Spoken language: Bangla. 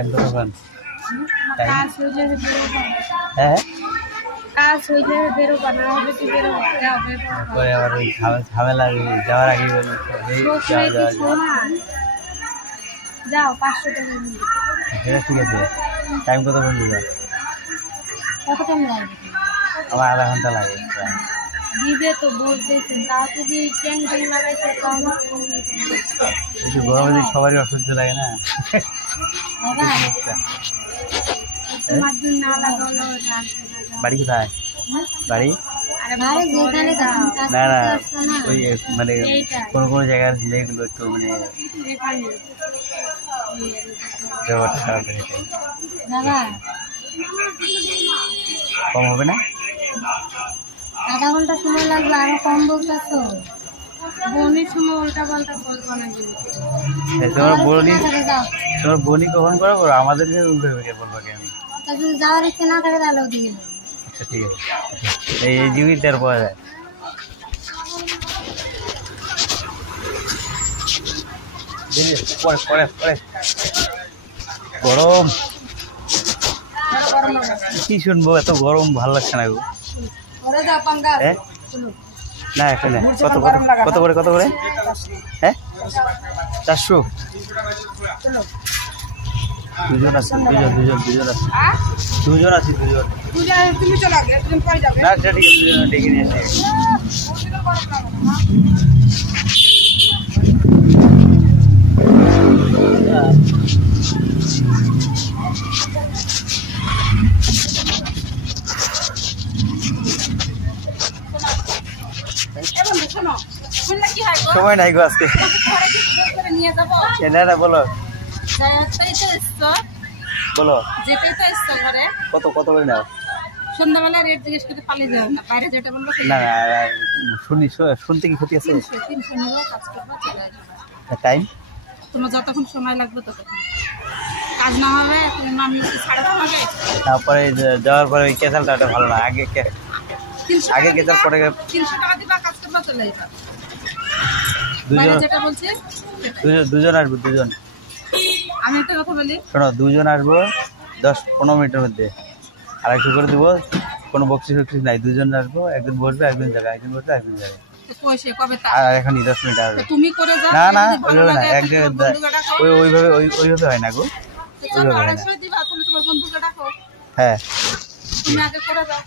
একদম দোকান হ্যাঁ কাজ হইলে বেরোবা না হলে কি বেরোবা পরে আবার ওই ঝামেলা যাওয়ার আগে বলি যাও 500 টাকা নিয়ে ঠিক আছে টাইম কত ফোন দিবা কত টাইম লাগবে আমার আধা ঘন্টা লাগে প্রায় দিবে তো বলতেছেন তাও যদি ট্যাং ট্যাং লাগাইছে তাহলে একটু গরমে দিন সবারই অসহ্য লাগে না তোমার দিন না লাগালো বাড়ি কোথায় বাড়ি না না ওই মানে কোনো কোনো জায়গার মেয়েগুলো একটু মানে ব্যবহারটা খারাপ হয়ে যায় কম হবে না আধা ঘন্টা সময় লাগবে আরো কম বলতেছো বোনের সময় উল্টা পাল্টা করবো না তোমার বোনই কখন করাবো আমাদের উল্টো হয়ে বলবো কেন যদি যাওয়ার ইচ্ছে না থাকে তাহলে ওদিকে আচ্ছা ঠিক আছে এই জীবিত আর পাওয়া যায় গরম কি শুনবো এত গরম ভালো লাগছে না গো না এখানে কত কত কত করে কত করে হ্যাঁ 400 দুজন আছে দুজন আছি না ঠিক আছে দুজন ডেকে নিয়ে আসি সময় নাই গো আজকে না বলো বলো কত কত করে নাও সন্ধ্যাবেলা রেট জিজ্ঞেস করে পালিয়ে যাও না বাইরে যেটা বলবো না শুনতে কি ক্ষতি আছে 300 নিবা কাজ করবা চলে আসবে টাইম তোমার যতক্ষণ সময় লাগবে ততক্ষণ কাজ না হবে তুমি মানুষ ছাড়া হবে তারপরে যাওয়ার পরে ওই কেসালটা ভালো না আগে কেসাল পরে 300 টাকা দিবা কাজ করবা চলে যাবে যেটা বলছে দুজন আসবো দুজন আমি একটা কথা বলি শোনো দুজন আসবো 10-15 মিনিটের মধ্যে আর একটু করে দিব কোনো বক্সি ফক্সি নাই দুজন আসবো একজন বসবে একজন জায়গায় একজন বসবে একজন জায়গায় আর এখন 10 মিনিট আসবে তুমি করে যাও না ওইভাবে না এক জায়গায় ওইভাবে হয় না গো ওইভাবে হয় না দিবা তুমি তোমার বন্ধুকে ডাকো হ্যাঁ তুমি আগে করে যাও